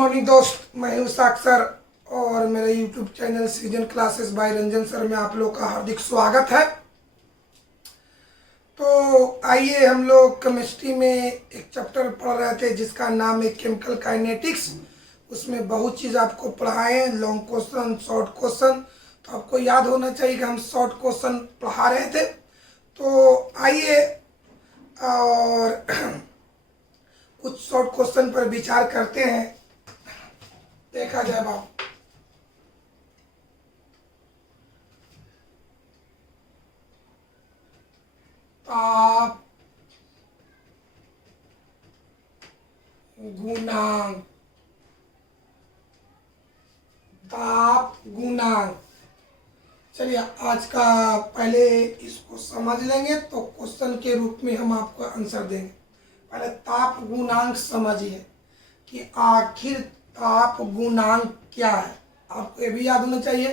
Morning दोस्त, मैं हूँ साक्षर और मेरे YouTube channel season classes bye Ranjan sir में आप लोग का हार्दिक स्वागत है। तो आइए, हम लोग केमिस्ट्री में एक चैप्टर पढ़ रहे थे जिसका नाम है केमिकल काइनेटिक्स। उसमें बहुत चीज़ आपको पढ़ाए, लॉन्ग क्वेश्चन, शॉर्ट क्वेश्चन। तो आपको याद होना चाहिए कि हम शॉर्ट क्वेश्चन पढ़ा रहे थे। तो आइए और कुछ शॉर्ट क्वेश्चन पर विचार करते हैं, देखा जाए बाबू। ताप गुणांक, ताप गुणांक। चलिए, आज का पहले इसको समझ लेंगे तो क्वेश्चन के रूप में हम आपको आंसर देंगे। पहले ताप गुणांक समझिए कि आखिर ताप गुणांक क्या है। आपको ये भी याद होना चाहिए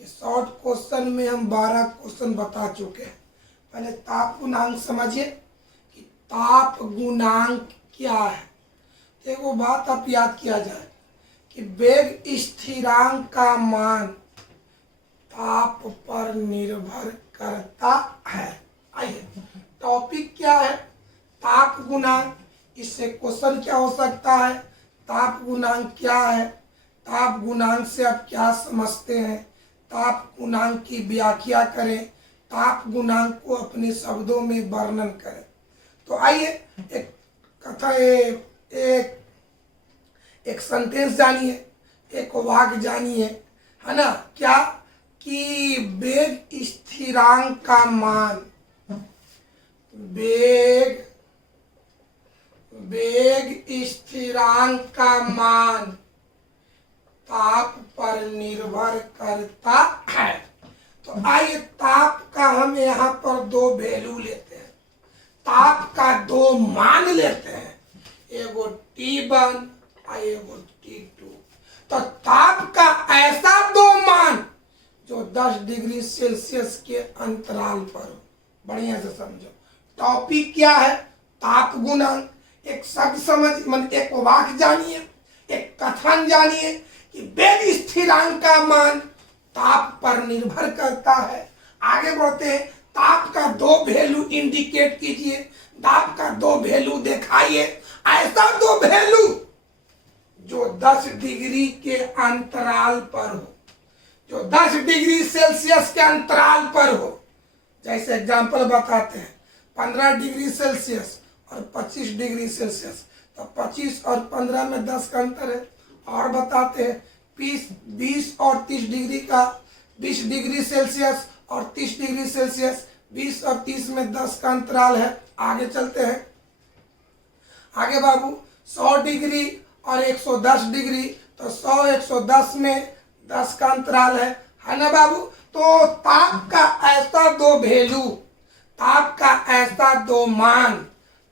कि शॉर्ट क्वेश्चन में हम 12 क्वेश्चन बता चुके हैं। पहले ताप गुणांक समझिए कि ताप गुणांक क्या है। तो एक वो बात आप याद किया जाए कि वेग स्थिरांक का मान ताप पर निर्भर करता है। आइए, टॉपिक क्या है? ताप गुणांक। इससे क्वेश्चन क्या हो सकता है? ताप गुणांक क्या है? ताप गुणांक से आप क्या समझते हैं? ताप गुणांक की व्याख्या करें, ताप गुणांक को अपने शब्दों में वर्णन करें। तो आइए, एक कथा, एक सेंटेंस जानिए, एक वाक्य जानिए, है ना। क्या कि वेग स्थिरांक का मान, वेग स्थिरांक का मान ताप पर निर्भर करता है। तो आइए, ताप का हम यहाँ पर दो वैल्यू लेते हैं, ताप का दो मान लेते हैं, एगो T1 और एगो T2। तो ताप का ऐसा दो मान जो 10 डिग्री सेल्सियस के अंतराल पर हो। बढ़िया से समझो, टॉपिक क्या है? ताप गुणांक। एक शब्द समझ, मतलब एक वाक्य जानिए, एक कथन जानिए कि वेग स्थिरांक का मान ताप पर निर्भर करता है। आगे बढ़ते हैं, ताप का दो वैल्यू इंडिकेट कीजिए, ताप का दो वैल्यू दिखाइए, ऐसा दो वैल्यू जो 10 डिग्री के अंतराल पर हो, जो 10 डिग्री सेल्सियस के अंतराल पर हो। जैसे एग्जांपल बताते हैं, 15 डिग्री सेल्सियस और 25 डिग्री सेल्सियस। तो 25 और 15 में 10 का अंतर है। और बताते हैं 20 और 30 डिग्री का, 20 डिग्री सेल्सियस और 30 डिग्री सेल्सियस, 20 और 30 में 10 का अंतराल है। आगे चलते हैं, आगे बाबू, 100 डिग्री और 110 डिग्री। तो 100 110 में 10 का अंतराल है ना बाबू। तो ताप का ऐसा दो वैल्यू, ताप का ऐसा दो मान,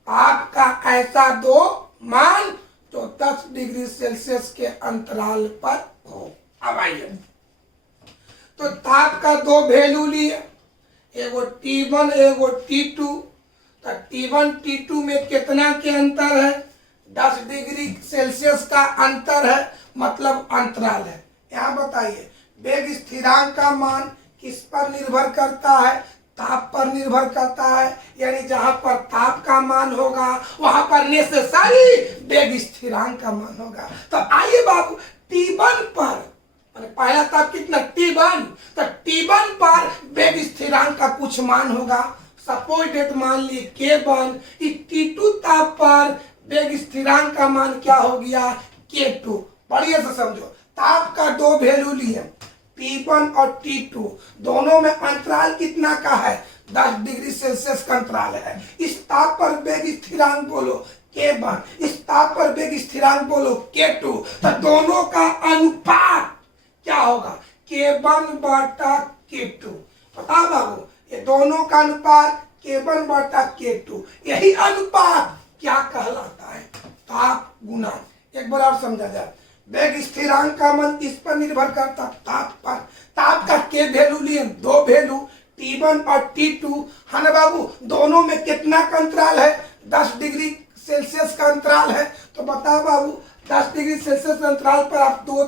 ताप का ऐसा दो मान जो 10 डिग्री सेल्सियस के अंतराल पर हो। अब आइए, तो ताप का दो वैल्यू लिए, एगो T1 एगो T2। तो T1 T2 में कितना के अंतर है? 10 डिग्री सेल्सियस का अंतर है, मतलब अंतराल है। यहाँ बताइए, वेग स्थिरांक का मान किस पर निर्भर करता है? ताप पर निर्भर करता है। यानी जहां पर ताप का मान होगा वहां पर नेसेसरी वेग स्थिरांक का मान होगा। तो आइए बाबू, T1 पर, पहला ताप कितना? T1। तो T1 पर वेग स्थिरांक का कुछ मान होगा, सपोज डेट मान लिए K1। T2 ताप पर वेग स्थिरांक का मान क्या हो गया? K2। बढ़िया से समझो, ताप का दो वैल्यू लिए, T1 और T2, दोनों में अंतराल कितना का है? 10 डिग्री सेल्सियस का अंतराल है। इस ताप पर वेग स्थिरांक बोलो K1, इस ताप पर वेग स्थिरांक बोलो K2। तो दोनों का अनुपात क्या होगा? K1 बटा K2। बताओ बाबू, ये दोनों का अनुपात K1 बटा K2, यही अनुपात क्या कहलाता है? ताप गुणांक। एक बार और समझा जाए, वेग स्थिरांक का मान किस पर निर्भर करता? ताप पर। ताप का के वैल्यू लिए, दो वैल्यू T1 और T2, है ना बाबू। दोनों में कितना का अंतराल है? 10 डिग्री सेल्सियस का अंतराल है। तो बताओ बाबू, 10 डिग्री सेल्सियस अंतराल पर आप दो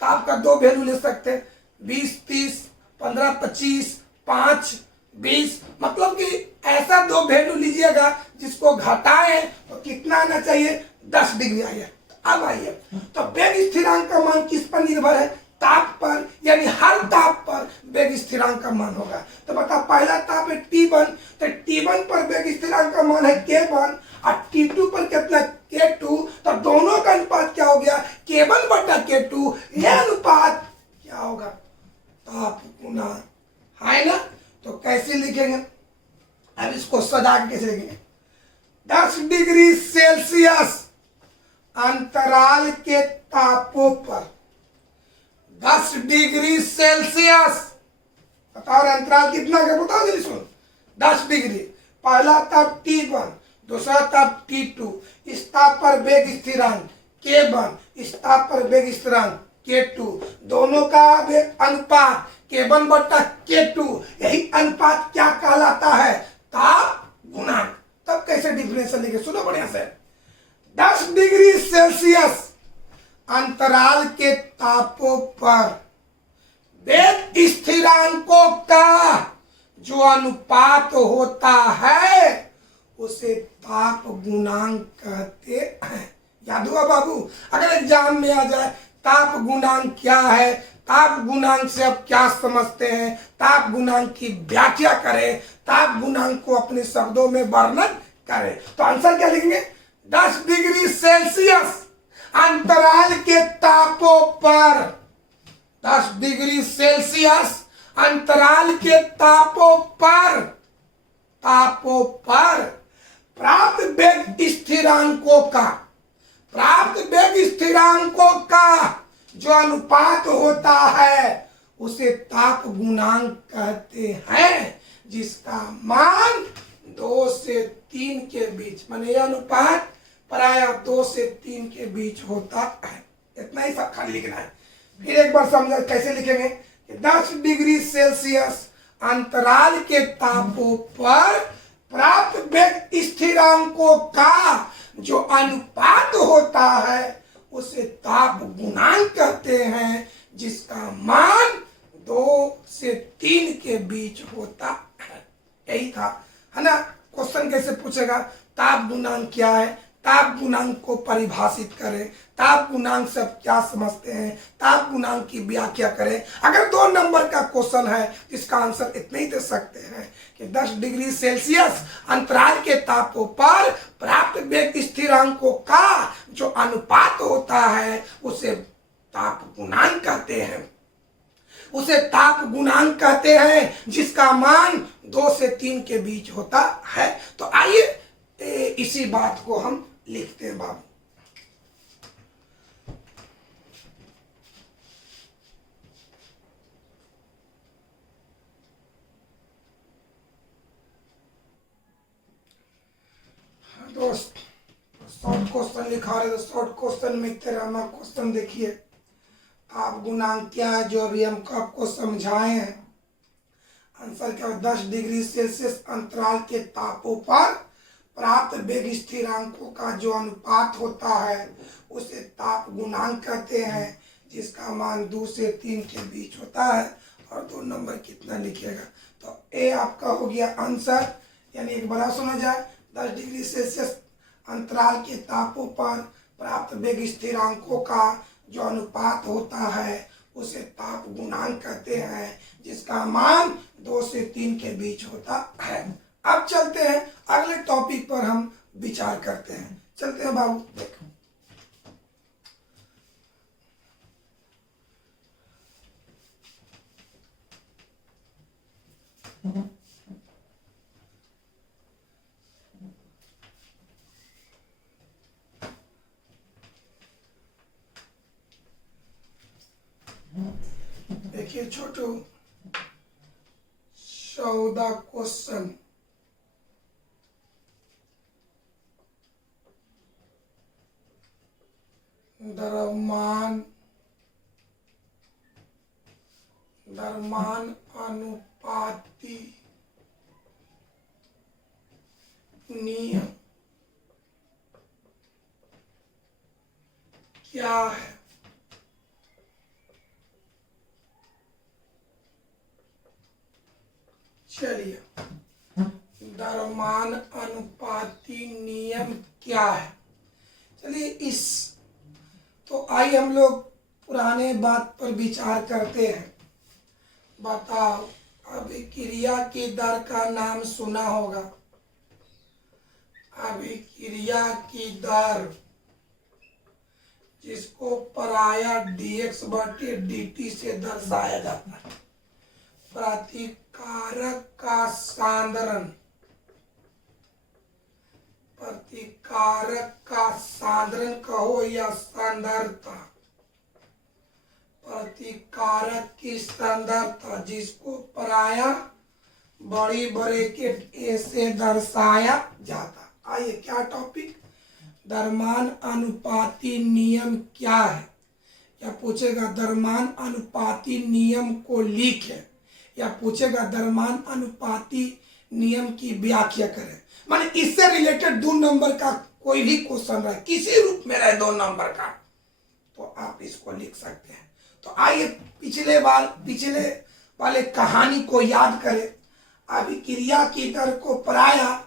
ताप का दो वैल्यू ले सकते हैं, 20, 30, 15, 25, 5, 20। मतलब कि ऐसा दो वैल्यू लीजिएगा जिसको घटाएं तो कितना आना चाहिए, 10 डिग्री आइए। अब आइए, तो वेग स्थिरांक का मान किस पर निर्भर है, ताप पर, यानी हर ताप पर वेग स्थिरांक का मान होगा। तो बता, पहला ताप है T1, तो T1 पर वेग स्थिरांक का मान है K1 और T2 पर कितना, K2। तो दोनों का अनुपात क्या हो गया, K1 बटा K2। यह अनुपात क्या होगा, ताप गुना, है ना। तो कैसे लिखेंगे, अब इसको सजा के कैसे लिखेंगे, 10 डिग्री सेल्सियस अंतराल के तापों पर, 10 डिग्री सेल्सियस, बताओ अंतराल कितना का, बताओ जल्दी सुन, 10 डिग्री। पहला ताप T1, दूसरा ताप T2, इस ताप पर वेग स्थिरांक K1, इस ताप पर वेग स्थिरांक K2, दोनों का अनुपात K1 बटा K2। यही अनुपात क्या कहलाता है, ताप गुणांक। तब कैसे डिफरेंशियल लिखे, सुनो बढ़िया से, 10 डिग्री सेल्सियस अंतराल के तापों पर वेग स्थिरांकों का जो अनुपात होता है उसे ताप गुणांक कहते हैं। याद हुआ बाबू, अगर एग्जाम में आ जाए ताप गुणांक क्या है, ताप गुणांक से आप क्या समझते हैं, ताप गुणांक की व्याख्या करें, ताप गुणांक को अपने शब्दों में वर्णन करें, तो आंसर क्या लिखेंगे, 10 डिग्री सेल्सियस अंतराल के तापों पर, 10 डिग्री सेल्सियस अंतराल के तापों पर, तापों पर प्राप्त वेग स्थिरांकों का, प्राप्त वेग स्थिरांकों का जो अनुपात होता है उसे ताप गुणांक कहते हैं, जिसका मान 2 से 3 के बीच, माने यह अनुपात प्राय 2 से 3 के बीच होता है। इतना ही सब खाली लिखना है। फिर एक बार समझा कैसे लिखेंगे कि 10 डिग्री सेल्सियस अंतराल के तापों पर प्राप्त वेग स्थिरांकों का जो अनुपात होता है उसे ताप गुणांक कहते हैं, जिसका मान 2 से 3 के बीच होता है। यही था, है ना। क्वेश्चन कैसे पूछेगा, ताप गुणांक क्या है, ताप गुणांक को परिभाषित करें, ताप गुणांक से आप क्या समझते हैं, ताप गुणांक की व्याख्या करें। अगर 2 नंबर का क्वेश्चन है इसका आंसर इतने ही दे सकते हैं कि 10 डिग्री सेल्सियस अंतराल के तापों पर प्राप्त वेग स्थिरांकों का जो अनुपात होता है उसे ताप गुणांक कहते हैं, उसे ताप गुणांक कहते हैं, जिसका मान 2 से 3 के बीच होता है। तो आइए इसी बात को हम लिखते हैं बाबू। दोस्त शॉर्ट क्वेश्चन लिखा रहे, तो शॉर्ट क्वेश्चन में तेरा क्वेश्चन देखिए, ताप गुणांक क्या है जो अभी हम आपको समझाए हैं। आंसर क्या है, 10 डिग्री सेल्सियस अंतराल के तापों पर प्राप्त वेग स्थिरांकों का जो अनुपात होता है उसे ताप गुणांक कहते हैं, जिसका मान 2 से 3 के बीच होता है। और 2 नंबर कितना लिखिएगा, तो ए आपका हो गया आंसर। यानी एक बार सुना जाए, 10 डिग्री सेल्सियस अंतराल के तापों पर प्राप्त वेग स्थिरांकों का जो अनुपात होता है उसे ताप गुणांक कहते हैं, जिसका मान 2 से 3 के बीच होता है। अब चलते हैं अगले टॉपिक पर, हम विचार करते हैं। चलते हैं बाबू, देखो देखिए छोटू, 14 क्वेश्चन द्रव्यमान अनुपाती नियम क्या है? चलिए, द्रव्यमान अनुपाती नियम क्या है? चलिए इस तो आइए हम लोग पुराने बात पर विचार करते हैं। बताओ, अभिक्रिया की दर का नाम सुना होगा। अभिक्रिया की दर जिसको पराया dx बटे dt से दर्शाया जाता है। प्रतिकारक का सांद्रण, प्रतिकारक का सांद्रण कहो या सांद्रता, प्रतिकारक की सांद्रता जिसको पराया बड़ी ब्रैकेट ए से दर्शाया जाता। आइए, क्या टॉपिक? द्रव्यमान अनुपाती नियम क्या है? या पूछेगा द्रव्यमान अनुपाती नियम को लिखे, या पूछेगा द्रव्यमान अनुपाती नियम की व्याख्या करें। माने इससे रिलेटेड 2 नंबर का कोई भी क्वेश्चन रहे, किसी रूप में रहे 2 नंबर का, तो आप इसको लिख सकते हैं। तो आइए पिछले वाले कहानी को याद करें। अभिक्रिया की दर को पराया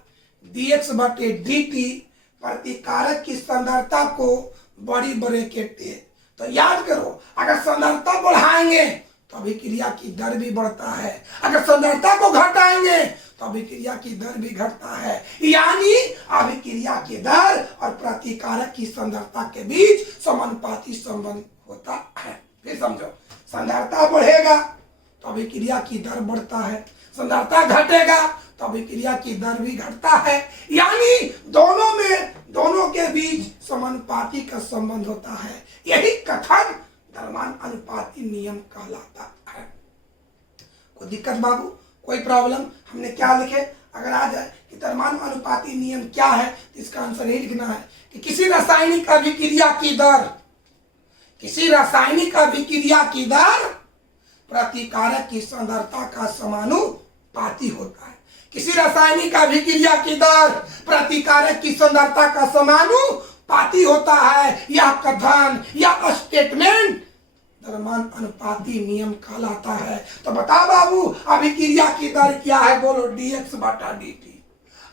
dx बटे dt, प्रतिकारक की सांद्रता को बड़ी ब्रैकेट ए। तो याद करो, अगर सांद्रता बढ़ाएंगे तो अभिक्रिया की दर भी बढ़ता है, अगर सांद्रता को घटाएंगे तो अभिक्रिया की दर भी घटता है। यानी अभिक्रिया की दर और प्रतिकारक की सांद्रता के बीच समानुपाती संबंध होता है। फिर समझो, सांद्रता बढ़ेगा तो अभिक्रिया की दर बढ़ता है, सांद्रता घटेगा तो अभिक्रिया की दर भी घटता है। यानी दोनों के बीच समानुपाती का संबंध होता है। यही कथन द्रव्यमान अनुपाती नियम कहलाता है। कोई दिक्कत बाबू? कोई प्रॉब्लम? हमने क्या लिखे? अगर आ जाए कि द्रव्यमान अनुपाती नियम क्या है, तो इसका आंसर यही लिखना है कि किसी रासायनिक अभिक्रिया की दर प्रतिकारक की सांद्रता का समानुपाती होता है। किसी रासायनिक अभिक्रिया की दर प्रतिकारक की सांद्रता का समानुपाती होता है। यह कथन या स्टेटमेंट द्रव्यमान अनुपाती नियम कहलाता है। तो बता बाबू, अभिक्रिया की दर क्या है? बोलो, dx बटा dt।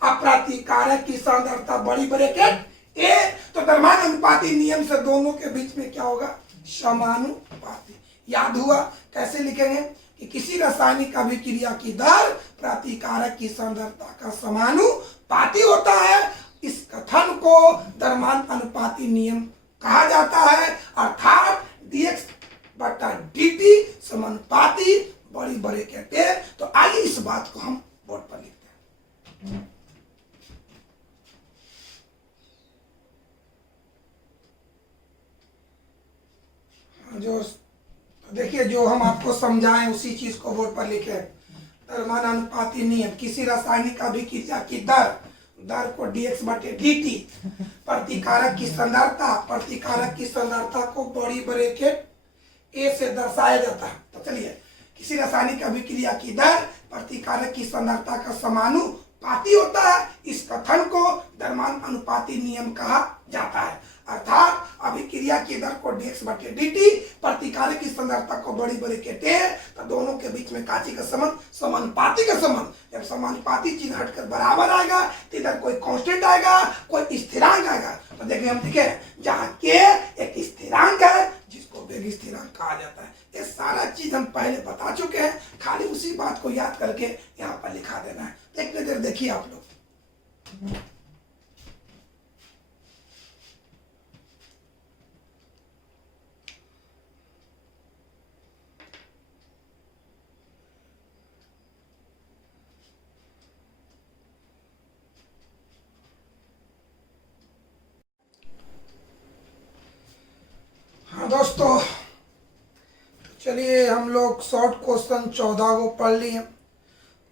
अब प्रतिकारक की सांद्रता बड़ी ब्रैकेट ए, तो द्रव्यमान अनुपाती नियम से दोनों के बीच में क्या होगा? समानुपाती। याद हुआ? कैसे लिखेंगे कि किसी रासायनिक अभिक्रिया की दर प्रतिकारक की सांद्रता का समानुपाती होता है। इस कथन को द्रव्यमान अनुपाती नियम कहा जाता है, अर्थात dx बटा dt समानुपाती बड़ी ब्रैकेट है। तो आइए इस बात को हम बोर्ड पर लिखते हैं। जो देखिए, जो हम आपको समझाएं उसी चीज को बोर्ड पर लिखे। द्रव्यमान अनुपाती नियम, किसी रासायनिक अभिक्रिया की दर को dx बटे dt, प्रतिकारक की सांद्रता को बड़ी ब्रैकेट ए से दर्शाया जाता है। तो चलिए, किसी रासायनिक अभिक्रिया की दर प्रतिकारक की सांद्रता का समानुपाती होता है। इस कथन को द्रव्यमान अनुपाती नियम कहा जाता है, अर्थात अभिक्रिया की दर को dx बटे dt, प्रतिकारक की सांद्रता को बड़ी ब्रैकेट ए, तो दोनों के बीच में काची का संबंध? समानुपाती का संबंध। जब समानुपाती चीज हटकर बराबर आएगा तो इधर कोई कांस्टेंट आएगा, कोई स्थिरांक आएगा। तो देखिए, हम देखें, जहाँ के एक स्थिरांक है जिसको वेग स्थिरांक कहा जाता है। ये सारा चीज हम पहले बता चुके हैं, खाली उसी बात को याद करके यहाँ पर लिखा देना है। एक नजर देखिए आप लोग। हाँ दोस्तों, चलिए हम लोग शॉर्ट क्वेश्चन 14 को पढ़ लिए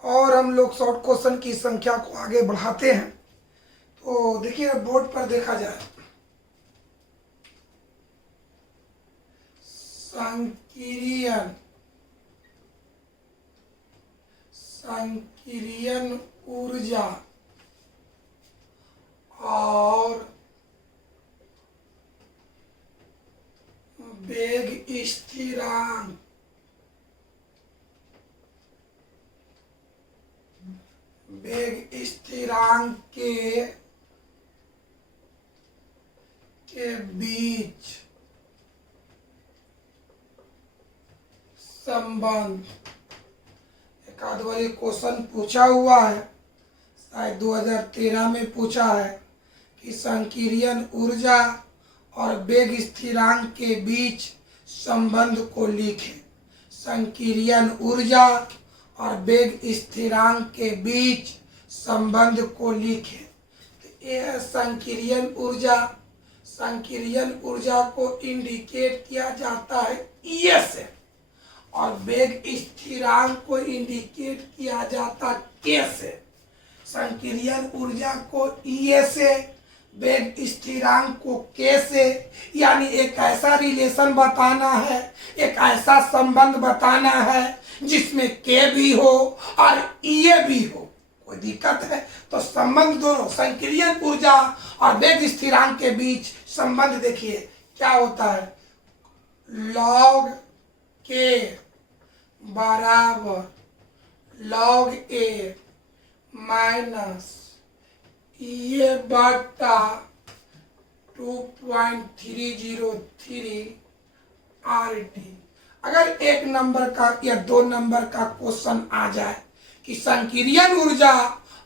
और हम लोग शॉर्ट क्वेश्चन की संख्या को आगे बढ़ाते हैं। तो देखिए, बोर्ड पर देखा जाए, संकीर्ण ऊर्जा और स्थिरांक वेग स्थिरांक के बीच संबंध। एक आध बार ये क्वेश्चन पूछा हुआ है, शायद 2013 में पूछा है कि संकीर्ण ऊर्जा और वेग स्थिरांक के बीच संबंध को लिखें। संकीर्ण ऊर्जा और वेग स्थिरांक के बीच संबंध को लिखें। तो यह संकीर्ण ऊर्जा को इंडिकेट किया जाता है E से और वेग स्थिरांक को इंडिकेट किया जाता K से। संकीर्ण ऊर्जा को E से, वेग स्थिरांक को K से, यानी एक ऐसा रिलेशन बताना है, एक ऐसा संबंध बताना है जिसमें K भी हो और E भी हो। कोई दिक्कत है तो संबंध दोनों संकीर्ण ऊर्जा और वेग स्थिरांक के बीच संबंध देखिए क्या होता है। log K बराबर log A माइनस ये बटा 2.303 RT। अगर एक नंबर का या दो नंबर का क्वेश्चन आ जाए कि संकीर्ण ऊर्जा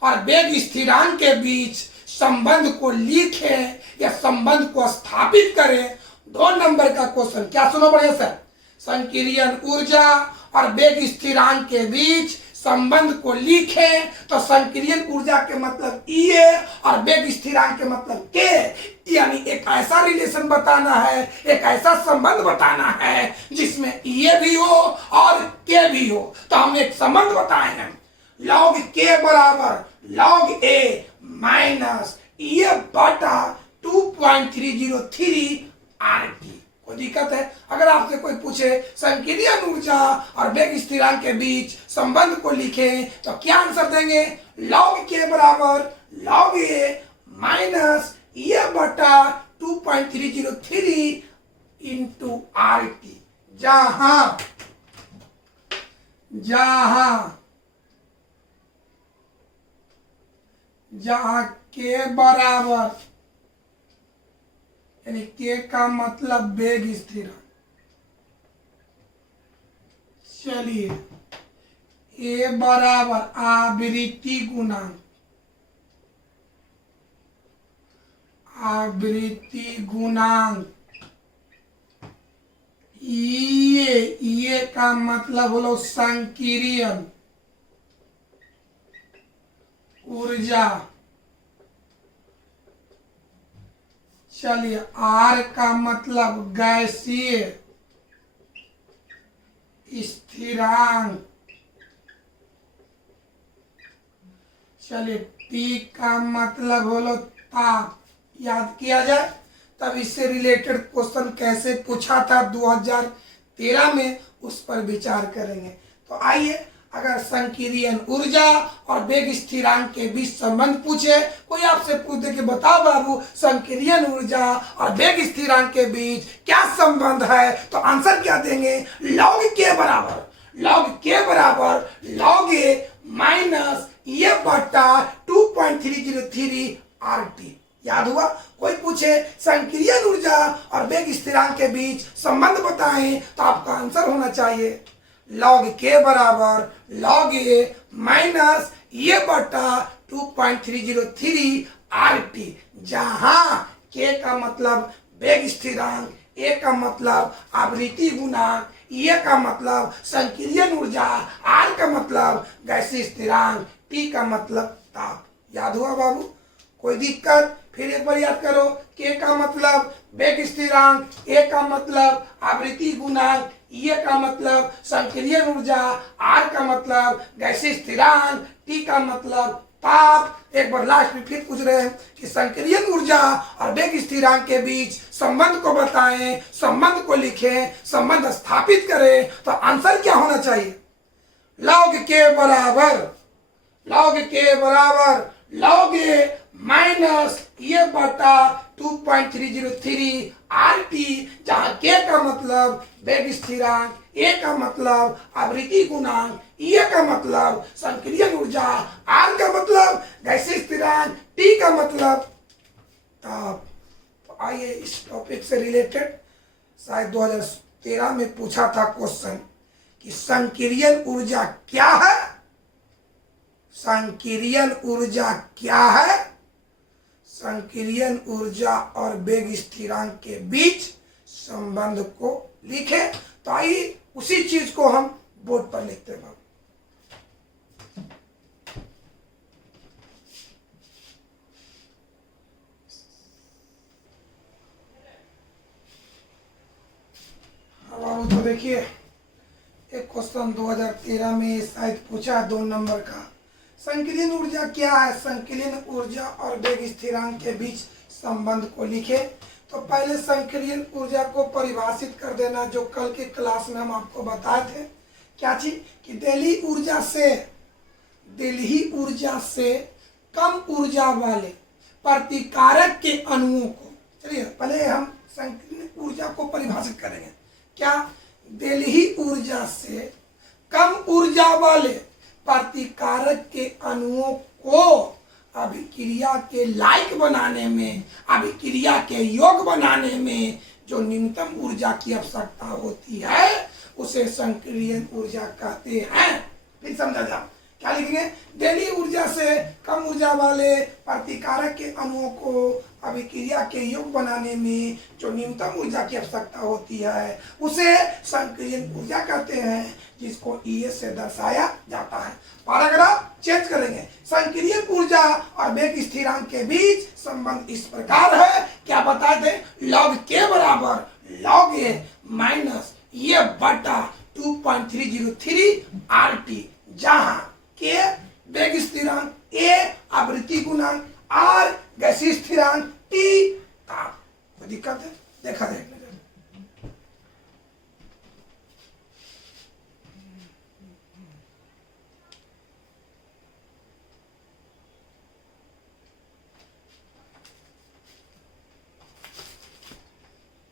और वेग स्थिरांक के बीच संबंध को लिखें या संबंध को स्थापित करें, दो नंबर का क्वेश्चन, क्या सुनो बढ़िया सर, संकीर्ण ऊर्जा और वेग स्थिरांक के बीच संबंध को लिखें तो संकीर्ण ऊर्जा के मतलब E और वेग स्थिरांक के मतलब K, यानी एक ऐसा रिलेशन बताना है, एक ऐसा संबंध बताना है जिसमें E भी हो और K भी हो। तो हम एक संबंध बताए हैं, log K बराबर log A माइनस E बटा 2.303 RT। कोई दिक्कत है? अगर आपसे कोई पूछे संकीर्ण ऊर्जा और वेग स्थिरांक के बीच संबंध को लिखें तो क्या आंसर देंगे? log K बराबर log A माइनस E बटा 2.303 इंटू RT। जहां K बराबर, यानी K का मतलब वेग स्थिरांक। चलिए A बराबर आवृत्ति गुणांक, E का मतलब बोलो संकीर्ण ऊर्जा। चलिए R का मतलब गैसीय स्थिरांक। चलिए T का मतलब बोलो ताप। याद किया जाए तब इससे रिलेटेड क्वेश्चन कैसे पूछा था 2013 में, उस पर विचार करेंगे। तो आइए, अगर संकीर्ण ऊर्जा और वेग स्थिरांक के बीच संबंध पूछे, कोई आपसे पूछ दे कि बताओ बाबू संकीर्ण ऊर्जा और वेग स्थिरांक के बीच क्या संबंध है, तो आंसर क्या देंगे? log K बराबर log A माइनस ये बटा 2.303 RT। याद हुआ? कोई पूछे संकीर्ण ऊर्जा और वेग स्थिरांक के बीच संबंध बताएं तो आपका आंसर होना चाहिए log K बराबर log A माइनस ये बटा 2.303 RT। जहां K का मतलब वेग स्थिरांक, A का मतलब आवृत्ति गुणांक, E का मतलब संकीर्ण ऊर्जा, R का मतलब गैसीय स्थिरांक, T का मतलब ताप। याद हुआ बाबू? कोई दिक्कत? फिर एक बार याद करो, K का मतलब वेग स्थिरांक, A का मतलब आवृत्ति गुणांक, E का मतलब संकीर्ण ऊर्जा, R का मतलब गैसीय स्थिरांक, T का मतलब ताप। एक बार लास्ट में फिर पूछ रहे हैं कि संकीर्ण ऊर्जा और वेग स्थिरांक के बीच संबंध को बताएं, संबंध को लिखें, संबंध स्थापित करें, तो आंसर क्या होना चाहिए? log K बराबर लॉग ए माइनस ये बटा 2.303 आर टी, जहां के का मतलब वेग स्थिरांक, ए का मतलब आवृत्ति गुणांक, ये का मतलब संक्रियन ऊर्जा, आर का मतलब गैसीय स्थिरांक, टी का मतलब ताप। तो आइए इस टॉपिक से रिलेटेड शायद 2013 में पूछा था क्वेश्चन कि संक्रियन ऊर्जा क्या है, संक्रियन ऊर्जा क्या है, संक्रियन ऊर्जा और वेग स्थिरांक के बीच संबंध को लिखे। तो आइए उसी चीज को हम बोर्ड पर लिखते हैं। अब तो देखिए एक क्वेश्चन 2013 में शायद पूछा 2 नंबर का, संक्रियन ऊर्जा क्या है, संक्रियन ऊर्जा और वेग स्थिरांक के बीच संबंध को लिखे। तो पहले संक्रियन ऊर्जा को परिभाषित कर देना, जो कल की क्लास में हम आपको बताए थे। क्या चीज कि दिल्ही ऊर्जा से कम ऊर्जा वाले प्रतिकारक के अणुओं को, चलिए पहले हम संक्रियन ऊर्जा को परिभाषित करेंगे। क्या दिल्ही ऊर्जा से कम ऊर्जा वाले प्रतिकारक के अणुओं को अभिक्रिया के लायक बनाने में, अभिक्रिया के योग बनाने में जो न्यूनतम ऊर्जा की आवश्यकता होती है उसे संक्रियन ऊर्जा कहते हैं। फिर समझा जाओ, क्या लिखेंगे, दिल्ही ऊर्जा से कम ऊर्जा वाले प्रतिकारक के अणुओं को अभिक्रिया के योग बनाने में जो न्यूनतम ऊर्जा की आवश्यकता होती है उसे संक्रियन ऊर्जा कहते हैं, जिसको ई से दर्शाया जाता है। पैराग्राफ चेंज करेंगे, संक्रियन ऊर्जा और वेग स्थिरांक के बीच संबंध इस प्रकार है, क्या बताए थे, लॉग के बराबर लॉग ए माइनस ये बटा 2.303 आर टी, जहां के वेग स्थिरांक, ए आवृत्ति गुणांक, आर गैसीय स्थिरांक, टी ताप। कोई दिक्कत है, देखा देख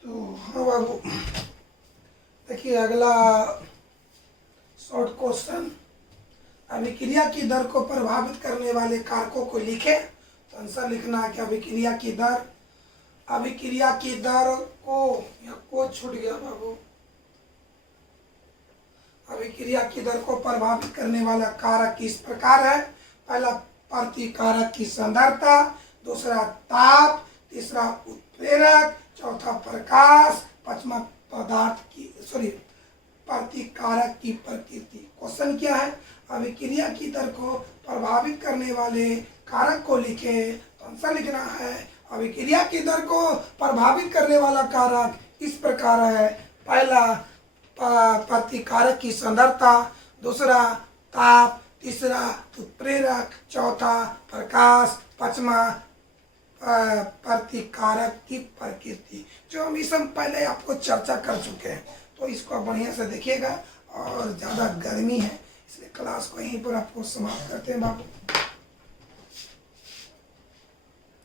तो हाँ बाबू, देखिए अगला शॉर्ट क्वेश्चन, अभिक्रिया की दर को प्रभावित करने वाले कारकों को लिखे। तो आंसर लिखना है कि अभिक्रिया की दर, अभिक्रिया की दर को, या को छूट गया बाबू, अभिक्रिया की दर को प्रभावित करने वाला कारक इस प्रकार है, पहला प्रतिकारक की सांद्रता, दूसरा ताप, तीसरा उत्प्रेरक, चौथा प्रकाश, पांचवा पदार्थ की प्रतिकारक की प्रकृति। क्वेश्चन क्या है, अभिक्रिया की दर को प्रभावित करने वाले कारक को लिखे। तो आंसर लिखना है, अभिक्रिया की दर को प्रभावित करने वाला कारक इस प्रकार है, पहला प्रतिकारक की सांद्रता, दूसरा ताप, तीसरा उत्प्रेरक, चौथा प्रकाश, पांचवा प्रतिकारक की प्रकृति, जो हम इस पहले आपको चर्चा कर चुके हैं। तो इसको बढ़िया से देखिएगा, और ज़्यादा गर्मी है इसलिए क्लास को यहीं पर आपको समाप्त करते हैं बाबू।